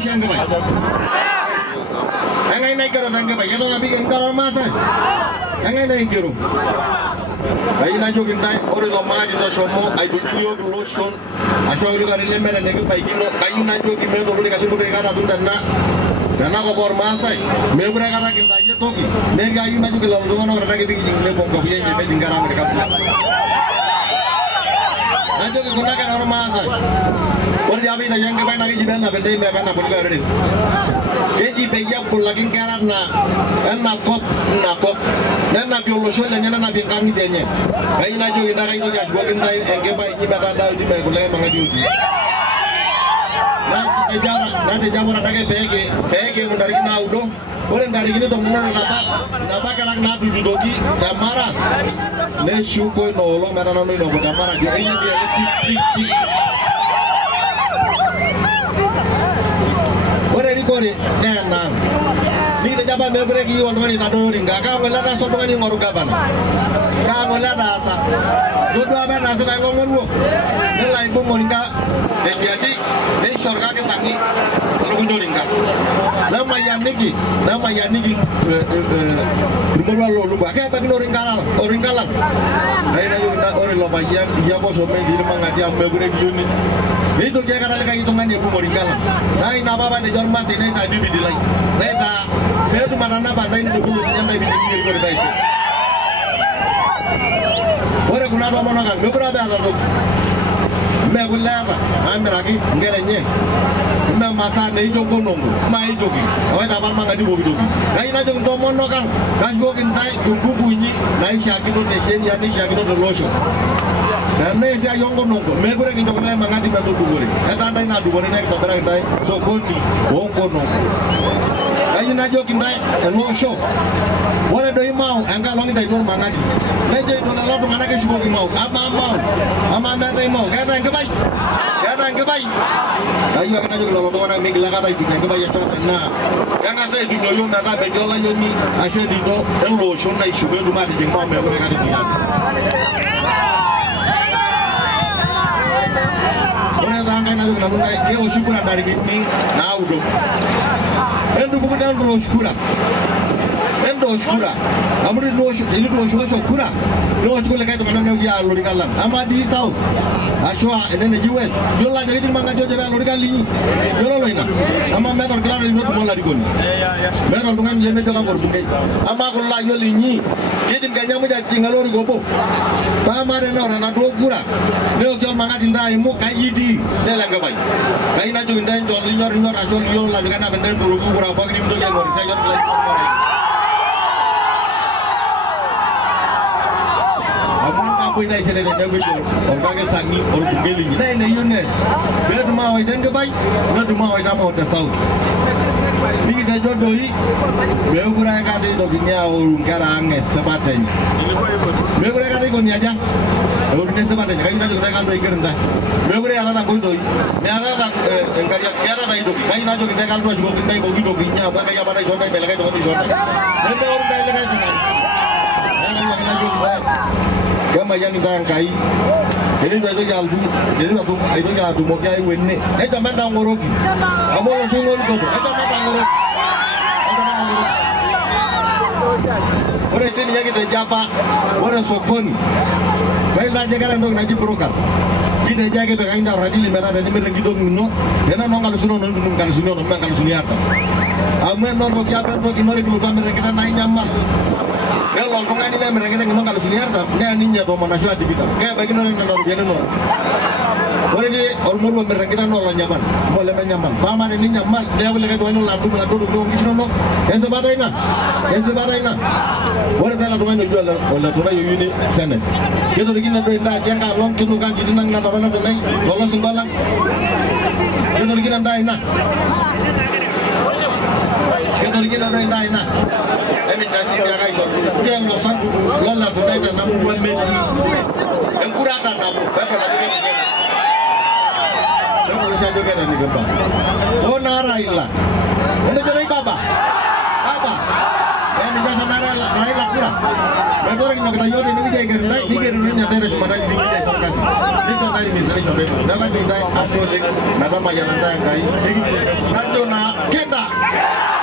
siang ke bay. Engai naik ke datang ke bay. Itu nabi engkau masa. Engai naik ke rumah. Bayi najo kita orang lama kita semua ayu tuyo lotion. Asal itu kan ini mana nego bayi kita kayu najo kita dulu di kali mereka ada tuh dana ko bor masa. Mereka kata kita aja toki. Nega ayu najo kita lalu orang orang kita bikin nego bongkok punya jadi jingkaran mereka. Najo kita gunakan orang masa. Orang jadi kita yang kebanyakan lagi jiban na benda ini apa boleh ada. Jadi beja pulangin karat na kop. Dan nabi lotion dan nyana nabi kami denya. Kayu najo kita kayu najo gua kita engke bayi kita ada di mana boleh mengajuti. Nanti jamu ada ke bege dari kita udah. Orang dari ini tuh mana napa kadang nabi di dogi damara. Ne syukur nolong mana nolong nopo damara dia ini dia tik. Orang ini kori enak. Ni da jaba me breki won woni na do ringa ka wala da so do ni ngoru gabana ka wala da sa do do ba na sa da ngo ngorwo ne la ibu moringa de siadi de sorga ke sangi lo ko ringa la ma yam niki rumor lo lu ba ka ba ni ringa la ai na yo da ore lo ba yam iya ko so me di mangati am me breki yoni ni to je ka ka itu ngani ibu moringa la ai na baba de jon mas ini tadi di lai leta Beto manana bandai ni dulu sinyamba ibi ni ko dai se. Ora kuna do mona ga me bra ba do. Me gulada amira ki ngerenye. Me masa ne jo konongo, mai jogi. Oi da bar manga di bobi jogi. Dai na jong do mono kan, kan go kin dai kungu funyi, dai shaki do ne shen ya ni shaki do losho. Dan ne sia yongo nongo, me gure ki jogi manga di ba do gure. Eta dai na du bore ne ko bra dai so koni, won kono. Ayu najo kindai elo show. Wala do imau anga longi dai gol mangadi. Neje do na lodo ngana ke shugo imau. Ama na dai imau. Gada ngebai. Ayu aka najo lo do ngana migla gada itu ngebai ya chota na. Ganga sai du no yona da be jola yoni. Ashe di do elo show na shugo do ma di jingma me ko ngadi ya. Ora da anga najo na munai ke o shukura dari gini na udo. Endo bukan dalam dua skura. Amri dua skura. Dua skura kayak mana yang dia alur kalam. Ama di South. Ashwa ini di US. Jola jadi di mana joja alur kali ini. Jola lainnya. Ama mereka kelar di rumah lagi pun. Mereka dengan jenis jaga berbunyi. Ama kalau lagi ini. Jadi kayaknya macam tinggal orang gopo. Pamare orang nak dua skura. Dia jual mana tinta imu kaji di. Dia lagi baik. Kain aja tinta jual linyar asal linyar lagi kan benda dulu skura apa ni untuk yang baru saya jual lagi. Apa ini saya dah dapat orang ke sangi orang bugeli. Nah ini Yunus. Bila tu mau ikan ke baik, bila tu mau ikan mau tersau. Ini kita jodohi. Bila kurang kali dobinya orang kerang sebatenya. Bila kurang kali kau ni aja. Orang ni sebatenya. Kau ni juga kalau ikan dah. Bila kurang ada nak kau dohi. Ni ada nak engkau yang ada nak dohi. Kau ni juga kalau dua juga kita bagi dohinya. Apa kaya mana jodoh belagai dohi jodoh. Nanti orang belagai dengan. Yang nak juga. Kama yang kita angkai, jadi itu jalan, jadi itu jalan tu mau kiai win ni. Zaman dah ngoroki, kamu langsung ngorok tu. Zaman dah ngorok. Orang sini yang kita japa, orang sokon. Baiklah jaga orang nanti berokas. Kita jaga berkain dah radil merah dan merah kita minum. Karena nong kalau suno nong kalau suno nong kalau suniata. Amen nong kau kiai nong kimari dulu kamera kita naik nyaman. Kalau orang ini mereka ngomong kalau sini harta, ni aninya tu mana sudah kita. Kayak bagaimana orang orang dia nol. Orang ini orang mereka kita nol nyaman, boleh nyaman. Paman ini nyaman, dia boleh kata nol lalu dulu kisah nol. Yang sebarai na. Orang dah lalu jual, orang tu lagi ini sana. Kita lagi nak dah jangan kalau kita kan jadi nang nak orang tu naik, lolos sembalang. Kita lagi nak dah na. Kita lagi nak dah na. Kasih dia kaya itu, dia losan, lola tu naik dan namu buat meji, yang kurang tak namu, berapa lagi ni? Yang bisa juga ni gempa. Oh narailah, ini jadi apa? Yang ni jangan narailah kurang. Berapa lagi nak kita jodoh ni jadi kerana ni kerana nyata ada cuma dari tinggi dari sorkasi. Ini contoh ini misalnya contoh, dalam tinggi aku dek, nada macam nada yang kaya, ini nado na Kenda.